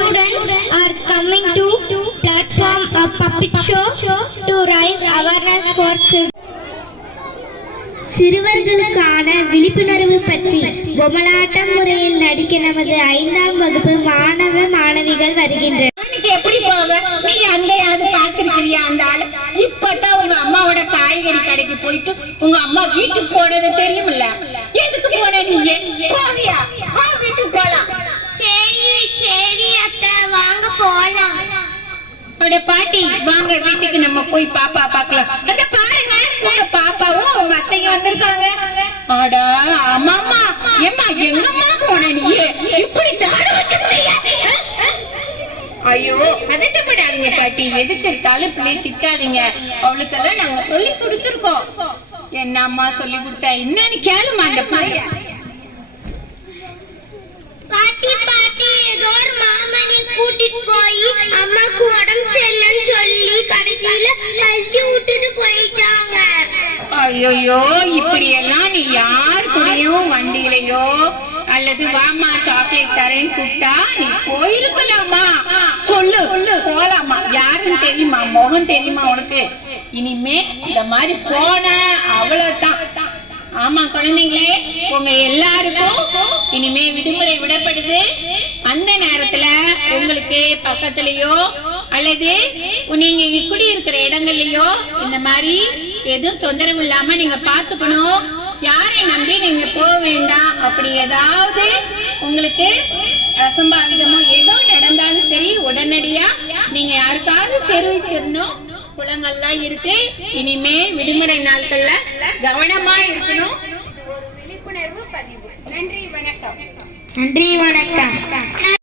students are coming to platform a puppet show to raise awareness for children. சிறுவர்களுக்கான விழிப்புணர்வு பற்றி பொம்மலாட்டம் முறையில் நடிக்க நமது ஐந்தாம் வகுப்பு மாணவ மாணவிகள் வருகின்றனர். எப்படி போவ? நீ அங்கேயாவது பாத்துருக்கிறியா அந்த ஆளு? இப்பதான் உங்க அம்மாவோட காய்கறி கடைக்கு போயிட்டு உங்க அம்மா வீட்டுக்கு போனது தெரியுமில்ல? எதுக்கு போன நீ? அட பாட்டி வாங்க வீட்டுக்கு நம்ம போய் பாப்பா பார்க்கலாம். அந்த பாருங்க உங்க பாப்பாவும் உங்க அத்தையும் வந்திருக்காங்க. அடா ஆமாமா ஏமா எங்கம்மா போன நீ இப்படி தாட வச்ச ஐயோ பதட்டப்படாதீங்க பாட்டி. எதுக்கு எடுத்தாலும் பிள்ளை திட்டாதீங்க. அவளுக்கெல்லாம் நாங்க சொல்லி கொடுத்துருக்கோம். என்ன அம்மா சொல்லி கொடுத்தா? என்னன்னு கேளுமா அந்த பிள்ளைய. கடைசியில விட்டுட்டு போயிட்டாங்க. இப்படி எல்லாம் நீ யார் கூடயும் வண்டியிலையோ அல்லது வாமா சாக்லேட் தரேன்னு கூப்பிட்டா நீ போயிருக்கலாமா? சொல்லு போலாமா? யாருன்னு தெரியுமா? முகம் தெரியுமா உனக்கு? இனிமே இந்த மாதிரி போன அவ்வளவுதான். ஆமா குழந்தைங்களே உங்க எல்லாருக்கும் இனிமே விடுமுறை விடப்படுது. அந்த நேரத்துல உங்களுக்கு பக்கத்துலயோ அல்லது நீங்க இப்படி இருக்கிற இடங்கள்லயோ இந்த மாதிரி எதுவும் தொந்தரவு இல்லாம நீங்க பாத்துக்கணும் யாரை நம்பி நீங்க போக வேண்டாம். அப்படி ஏதாவது உங்களுக்கு அசம்பாவிதமோ ஏதோ நடந்தாலும் சரி உடனடியா நீங்க யாருக்காவது தெரிவிச்சிடணும். குளங்கள்லாம் இருக்கு. இனிமே விடுமுறை நாட்கள்ல கவனமா இருக்கணும். விழிப்புணர்வு பதிவு. நன்றி வணக்கம். நன்றி வணக்கம்.